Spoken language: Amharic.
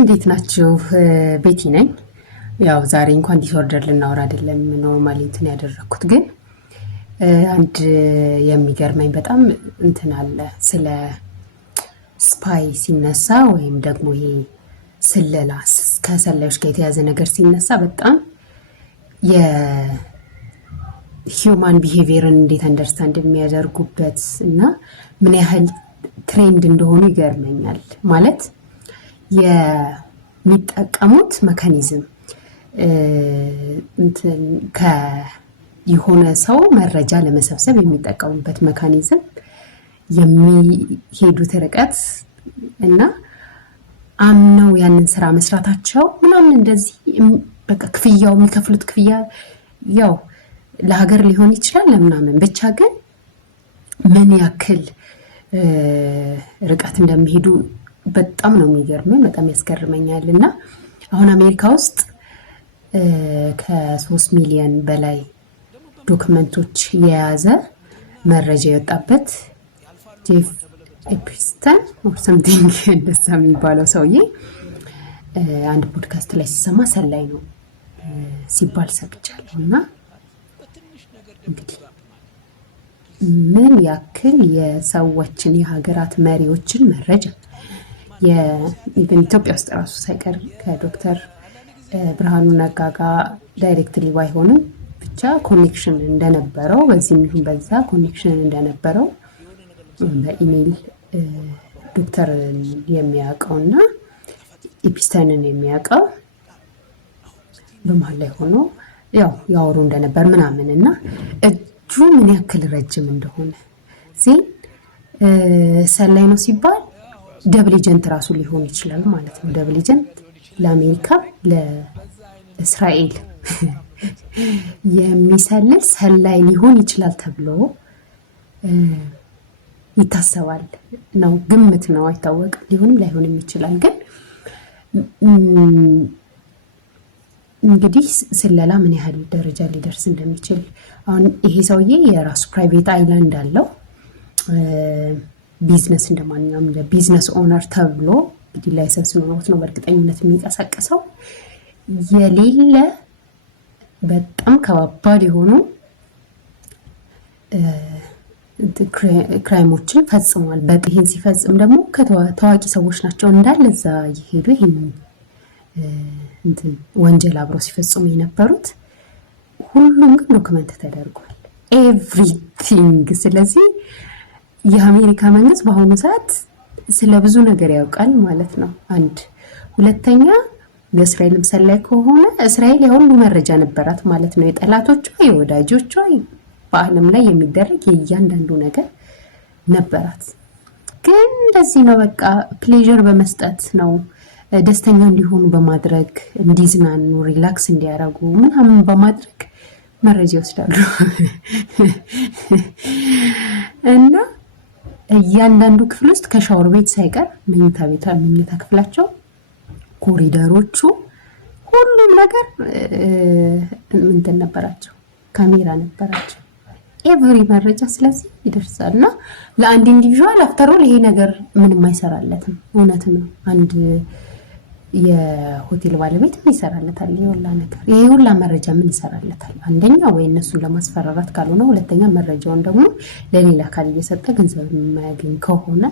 እንዴት ናችሁ? ቤቲ ነኝ። ያው ዛሬ እንኳን ዲስኦርደር ልናወራ አይደለም ኖርማሊ እንትን ያደረኩት፣ ግን አንድ የሚገርመኝ በጣም እንትን አለ ስለ ስፓይ ሲነሳ ወይም ደግሞ ይሄ ስለላ ከሰላዮች ጋር የተያዘ ነገር ሲነሳ በጣም የሂውማን ቢሄቪየርን እንዴት አንደርስታንድ የሚያደርጉበት እና ምን ያህል ትሬንድ እንደሆኑ ይገርመኛል። ማለት የሚጠቀሙት መካኒዝም የሆነ ሰው መረጃ ለመሰብሰብ የሚጠቀሙበት መካኒዝም፣ የሚሄዱት ርቀት እና አምነው ያንን ስራ መስራታቸው ምናምን እንደዚህ በቃ ክፍያው የሚከፍሉት ክፍያ ያው ለሀገር ሊሆን ይችላል ለምናምን ብቻ ግን ምን ያክል ርቀት እንደሚሄዱ በጣም ነው የሚገርመኝ፣ በጣም ያስገርመኛል። እና አሁን አሜሪካ ውስጥ ከ3 ሚሊዮን በላይ ዶክመንቶች የያዘ መረጃ የወጣበት ጄፍ ኤፕስተን ኦር ሰምቲንግ እንደዛ የሚባለው ሰውዬ አንድ ፖድካስት ላይ ሲሰማ ሰላይ ነው ሲባል ሰምቻለሁ። እና እንግዲህ ምን ያክል የሰዎችን የሀገራት መሪዎችን መረጃ ኢትዮጵያ ውስጥ ራሱ ሳይቀር ከዶክተር ብርሃኑ ነጋ ጋር ዳይሬክትሊ ባይሆንም ብቻ ኮኔክሽን እንደነበረው በዚህም ይሁን በዛ ኮኔክሽን እንደነበረው በኢሜይል ዶክተር የሚያውቀውና ኤፕስተንን የሚያውቀው በመሀል ላይ ሆኖ ያው ያወሩ እንደነበር ምናምን እና እጁ ምን ያክል ረጅም እንደሆነ ዜን ሰላይ ነው ሲባል ደብል ኤጀንት ራሱ ሊሆን ይችላል ማለት ነው። ደብል ኤጀንት ለአሜሪካ ለእስራኤል የሚሰልል ሰላይ ሊሆን ይችላል ተብሎ ይታሰባል። ነው ግምት ነው፣ አይታወቅም። ሊሆንም ላይሆንም ይችላል። ግን እንግዲህ ስለላ ምን ያህል ደረጃ ሊደርስ እንደሚችል አሁን ይሄ ሰውዬ የራሱ ፕራይቬት አይላንድ አለው። ቢዝነስ እንደማንኛውም ቢዝነስ ኦነር ተብሎ እንግዲህ ላይሰንስ ኖሮት ነው በእርግጠኝነት የሚንቀሳቀሰው። የሌለ በጣም ከባድ የሆኑ ክራይሞችን ፈጽሟል። ይህን ሲፈጽም ደግሞ ታዋቂ ሰዎች ናቸው እንዳለ እዛ እየሄዱ ይህን ወንጀል አብረው ሲፈጽሙ የነበሩት። ሁሉም ግን ዶክመንት ተደርጓል ኤቭሪቲንግ። ስለዚህ የአሜሪካ መንግስት በአሁኑ ሰዓት ስለ ብዙ ነገር ያውቃል ማለት ነው። አንድ ሁለተኛ የእስራኤልም ሰላይ ከሆነ እስራኤል የሁሉ መረጃ ነበራት ማለት ነው። የጠላቶቿ፣ የወዳጆቿ፣ በዓለም ላይ የሚደረግ የእያንዳንዱ ነገር ነበራት። ግን እንደዚህ ነው በቃ ፕሌዥር በመስጠት ነው፣ ደስተኛ እንዲሆኑ በማድረግ እንዲዝናኑ፣ ሪላክስ እንዲያደርጉ ምናምን በማድረግ መረጃ ይወስዳሉ እና እያንዳንዱ ክፍል ውስጥ ከሻወር ቤት ሳይቀር መኝታ ክፍላቸው፣ ኮሪደሮቹ፣ ሁሉም ነገር ምንድን ነበራቸው? ካሜራ ነበራቸው። ኤቭሪ መረጃ ስለዚህ ይደርሳል። እና ለአንድ ኢንዲቪዥዋል አፍተሮል ይሄ ነገር ምንም አይሰራለትም። እውነትም ነው። አንድ የሆቴል ባለቤት ምን ይሰራለታል? የሁላ ነገር ይሄ ሁላ መረጃ ምን ይሰራለታል? አንደኛ ወይ እነሱን ለማስፈራራት ካልሆነ፣ ሁለተኛ መረጃውን ደግሞ ለሌላ አካል እየሰጠ ገንዘብ የማያገኝ ከሆነ